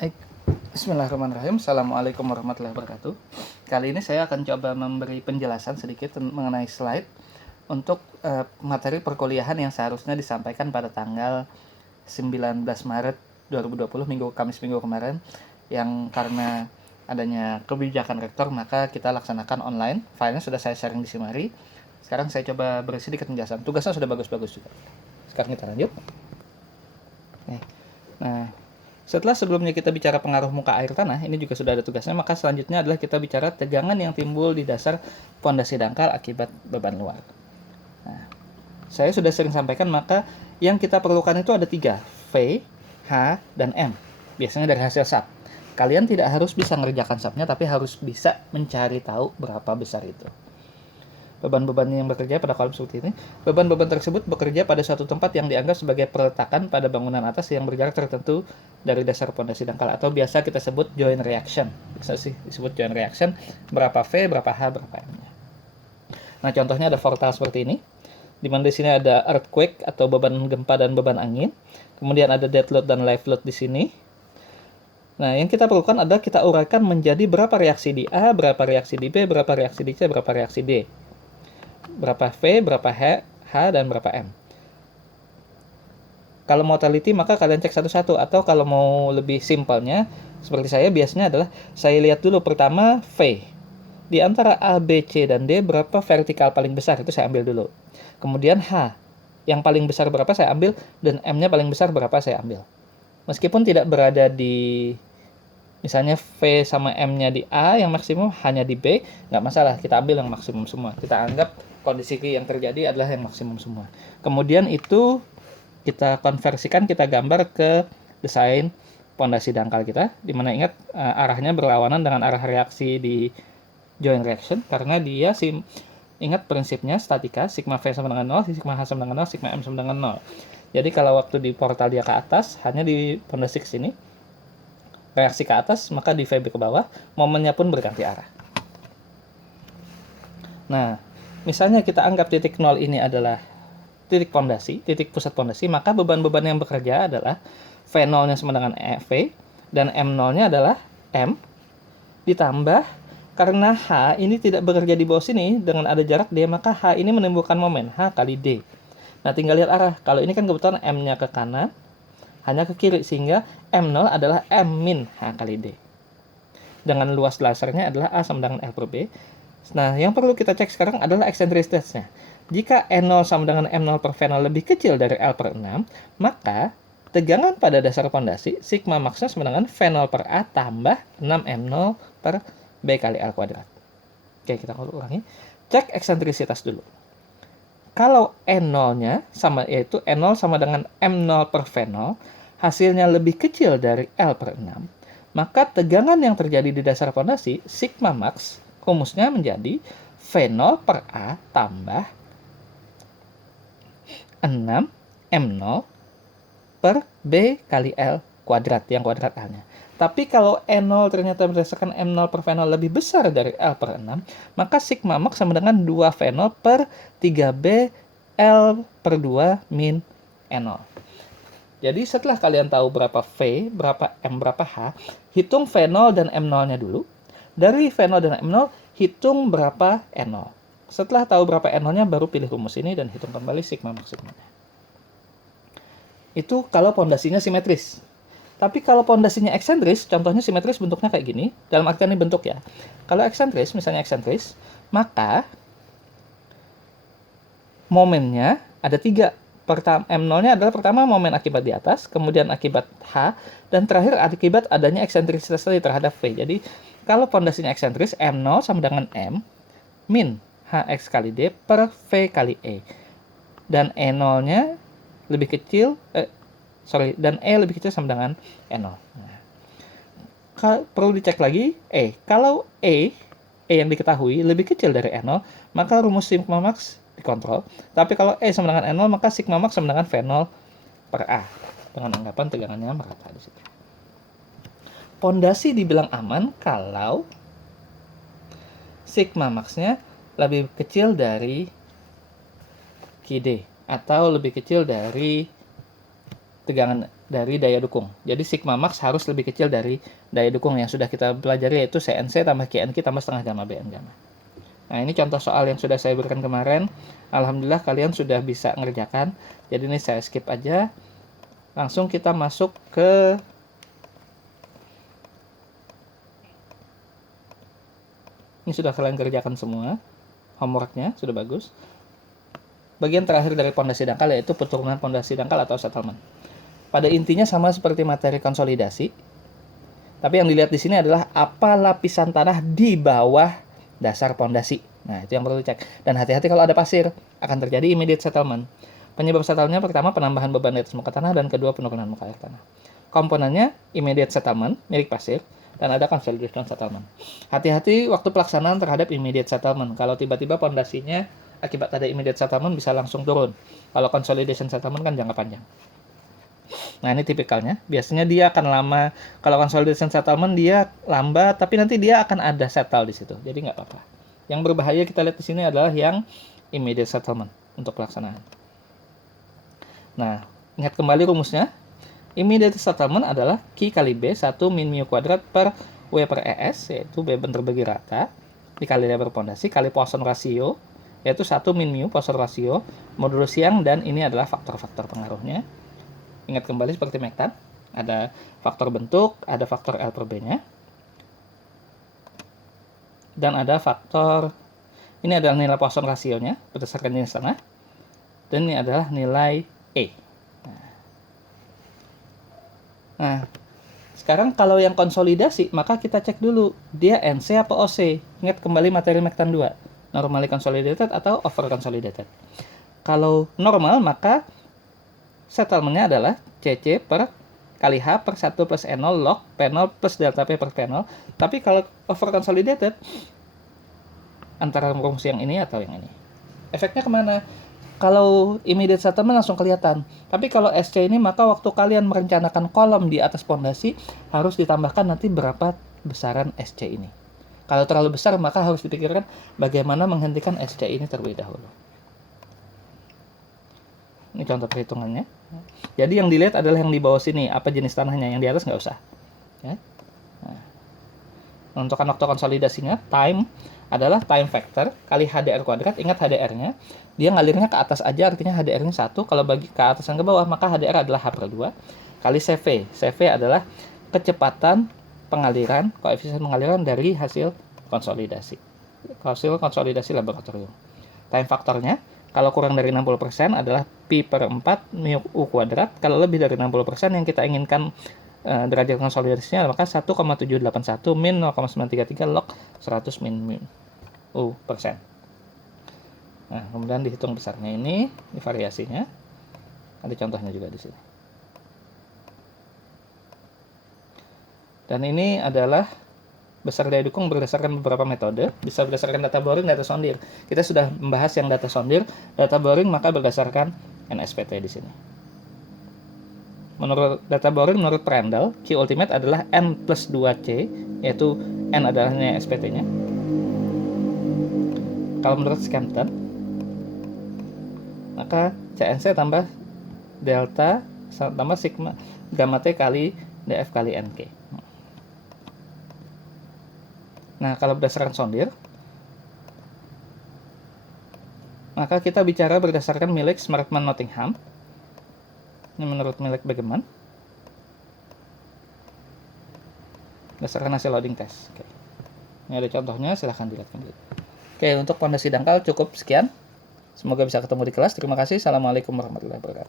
Baik, bismillahirrahmanirrahim. Assalamualaikum warahmatullahi wabarakatuh. Kali ini saya akan coba memberi penjelasan sedikit mengenai slide untuk materi perkuliahan yang seharusnya disampaikan pada tanggal 19 Maret 2020 Kamis minggu kemarin, yang karena adanya kebijakan rektor maka kita laksanakan online. Filenya sudah saya sharing di Simari. Sekarang saya coba beri sedikit penjelasan. Tugasnya sudah bagus-bagus juga. Sekarang kita lanjut. Nah, sebelumnya kita bicara pengaruh muka air tanah, ini juga sudah ada tugasnya, maka selanjutnya adalah kita bicara tegangan yang timbul di dasar pondasi dangkal akibat beban luar. Nah, saya sudah sering sampaikan, maka yang kita perlukan itu ada 3, V, H, dan M. Biasanya dari hasil SAP. Kalian tidak harus bisa mengerjakan SAP-nya, tapi harus bisa mencari tahu berapa besar itu. Beban-beban yang bekerja pada kolom seperti ini. Beban-beban tersebut bekerja pada suatu tempat yang dianggap sebagai peletakan pada bangunan atas yang berjarak tertentu dari dasar pondasi dangkal, atau biasa kita sebut joint reaction. Bisa sih disebut joint reaction. Berapa V, berapa H, berapa M. Nah, contohnya ada vortal seperti ini, di mana di sini ada earthquake atau beban gempa dan beban angin. Kemudian ada dead load dan live load di sini. Nah, yang kita perlukan adalah kita uraikan menjadi berapa reaksi di A, berapa reaksi di B, berapa reaksi di C, berapa reaksi D. Berapa V, berapa H, dan berapa M. Kalau mau teliti maka kalian cek satu-satu, atau kalau mau lebih simpelnya seperti saya biasanya adalah saya lihat dulu pertama V. Di antara A, B, C, dan D berapa vertikal paling besar, itu saya ambil dulu. Kemudian H, yang paling besar berapa saya ambil, dan M-nya paling besar berapa saya ambil. Meskipun tidak berada di, misalnya V sama M-nya di A yang maksimum, hanya di B, nggak masalah, kita ambil yang maksimum semua. Kita anggap kondisi yang terjadi adalah yang maksimum semua. Kemudian itu kita konversikan, kita gambar ke desain pondasi dangkal kita, dimana ingat arahnya berlawanan dengan arah reaksi di joint reaction, karena dia ingat prinsipnya statika, sigma V sama dengan 0, sigma H sama dengan 0, sigma M sama dengan 0. Jadi kalau waktu di portal dia ke atas, hanya di pondasi ke sini, reaksi ke atas, maka di VB ke bawah, momennya pun berganti arah. Nah, misalnya kita anggap titik 0 ini adalah titik pondasi, titik pusat pondasi, maka beban-beban yang bekerja adalah V0-nya sama dengan V, dan M0-nya adalah M, ditambah karena H ini tidak bekerja di bawah sini dengan ada jarak D, maka H ini menimbulkan momen H kali D. Nah, tinggal lihat arah. Kalau ini kan kebetulan M-nya ke kanan, hanya ke kiri, sehingga M0 adalah M min H kali D. Dengan luas lasernya adalah A sama dengan L per B. Nah, yang perlu kita cek sekarang adalah eksentrisitasnya. Jika N0 sama dengan M0 per V0 lebih kecil dari L per 6, maka tegangan pada dasar pondasi sigma maksnya sama dengan V0 per A tambah 6M0 per B kali L kuadrat. Oke, kita ulangi. Cek eksentrisitas dulu. Kalau N0-nya sama, yaitu N0 sama dengan M0 per V0, hasilnya lebih kecil dari L per 6, maka tegangan yang terjadi di dasar pondasi sigma max rumusnya menjadi V0 per A tambah 6 M0 per B kali L kuadrat, yang kuadrat A-nya. Tapi kalau N0 ternyata berdasarkan M0 per V0 lebih besar dari L per 6, maka sigma max sama dengan 2 V0 per 3B L per 2 min N0. Jadi setelah kalian tahu berapa V, berapa M, berapa H, hitung V0 dan M0-nya dulu. Dari V0 dan M0, hitung berapa N0. Setelah tahu berapa N0-nya, baru pilih rumus ini dan hitung kembali sigma maksimumnya. Itu kalau pondasinya simetris. Tapi kalau pondasinya eksentris, contohnya simetris bentuknya kayak gini, dalam artian ini bentuk ya. Kalau eksentris, misalnya eksentris, maka momennya ada 3. M0-nya adalah pertama momen akibat di atas, kemudian akibat H, dan terakhir akibat adanya eksentrisitas tadi terhadap V. Jadi kalau pondasinya eksentris, M0 sama dengan M min Hx kali D per V kali E. Dan E0-nya lebih kecil, dan E lebih kecil sama dengan E0. Nah, perlu dicek lagi E. Kalau E yang diketahui lebih kecil dari E0, maka rumus sigma max dikontrol. Tapi kalau E sama dengan N0, maka sigma max sama dengan V0 per A. Dengan anggapan tegangannya merata di situ. Pondasi dibilang aman kalau sigma max-nya lebih kecil dari QD atau lebih kecil dari tegangan dari daya dukung. Jadi sigma max harus lebih kecil dari daya dukung yang sudah kita pelajari, yaitu CNC tambah QNQ tambah setengah gamma BN gamma. Nah, ini contoh soal yang sudah saya berikan kemarin. Alhamdulillah kalian sudah bisa ngerjakan. Jadi ini saya skip aja. Langsung kita masuk ke ini sudah kalian kerjakan semua. Homeworknya sudah bagus. Bagian terakhir dari pondasi dangkal yaitu penurunan pondasi dangkal atau settlement. Pada intinya sama seperti materi konsolidasi. Tapi yang dilihat di sini adalah apa lapisan tanah di bawah dasar pondasi. Nah, itu yang perlu dicek. Dan hati-hati kalau ada pasir, akan terjadi immediate settlement. Penyebab settlementnya pertama penambahan beban di atas muka tanah dan kedua penurunan muka air tanah. Komponennya immediate settlement, milik pasir, dan ada consolidation settlement. Hati-hati waktu pelaksanaan terhadap immediate settlement. Kalau tiba-tiba pondasinya akibat ada immediate settlement bisa langsung turun. Kalau consolidation settlement kan jangka panjang. Nah, ini tipikalnya. Biasanya dia akan lama. Kalau consolidation settlement dia lambat, tapi nanti dia akan ada settle di situ. Jadi nggak apa-apa. Yang berbahaya kita lihat di sini adalah yang immediate settlement untuk pelaksanaan. Nah, ingat kembali rumusnya. Immediate settlement adalah Q kali B 1 min mu kuadrat per W per ES, yaitu beban terbagi rata, dikali lebar pondasi, kali Poisson ratio, yaitu 1 min mu Poisson ratio, modulus yang, dan ini adalah faktor-faktor pengaruhnya. Ingat kembali seperti Mektan, ada faktor bentuk, ada faktor L per B-nya, dan ada faktor, ini adalah nilai Poisson rasionya berdasarkan jenis tanah, dan ini adalah nilai E. Nah, sekarang kalau yang konsolidasi, maka kita cek dulu, dia NC apa OC. Ingat kembali materi Mektan 2, normally consolidated atau over consolidated. Kalau normal, maka settlementnya adalah CC per kali H per 1 plus N0 log P0 plus delta P per P0. Tapi kalau over consolidated, antara rumus yang ini atau yang ini. Efeknya kemana? Kalau immediate settlement langsung kelihatan. Tapi kalau SC ini, maka waktu kalian merencanakan kolom di atas pondasi, harus ditambahkan nanti berapa besaran SC ini. Kalau terlalu besar, maka harus dipikirkan bagaimana menghentikan SC ini terlebih dahulu. Ini contoh perhitungannya. Jadi yang dilihat adalah yang di bawah sini, apa jenis tanahnya, yang di atas nggak usah. Ya. Nah, menentukan waktu konsolidasinya, time adalah time factor kali HDR kuadrat. Ingat HDR-nya, dia ngalirnya ke atas aja, artinya HDR-nya 1. Kalau bagi ke atas dan ke bawah, maka HDR adalah H per 2 kali CV. CV adalah kecepatan pengaliran, koefisien pengaliran dari hasil konsolidasi. Hasil konsolidasi laboratorium. Time faktornya, kalau kurang dari 60% adalah pi per 4 mu U kuadrat. Kalau lebih dari 60% yang kita inginkan derajat konsolidasinya, maka 1,781 min 0,933 log 100 min mu U persen. Nah, kemudian dihitung besarnya ini variasinya. Ada contohnya juga di sini. Dan ini adalah besar daya dukung berdasarkan beberapa metode, bisa berdasarkan data boring, data sondir. Kita sudah membahas yang data sondir, data boring maka berdasarkan NSPT di sini. Menurut data boring, menurut Prandtl, Q ultimate adalah N plus 2C, yaitu N adalah nilai SPT-nya. Kalau menurut Skempton, maka CNC tambah delta tambah sigma gamma T kali DF kali NK. Nah, kalau berdasarkan sondir, maka kita bicara berdasarkan milik Smartman Nottingham. Ini menurut milik Begeman. Berdasarkan hasil loading test. Oke. Ini ada contohnya, silahkan dilihat kembali. Oke, untuk pondasi dangkal cukup sekian. Semoga bisa ketemu di kelas. Terima kasih. Assalamualaikum warahmatullahi wabarakatuh.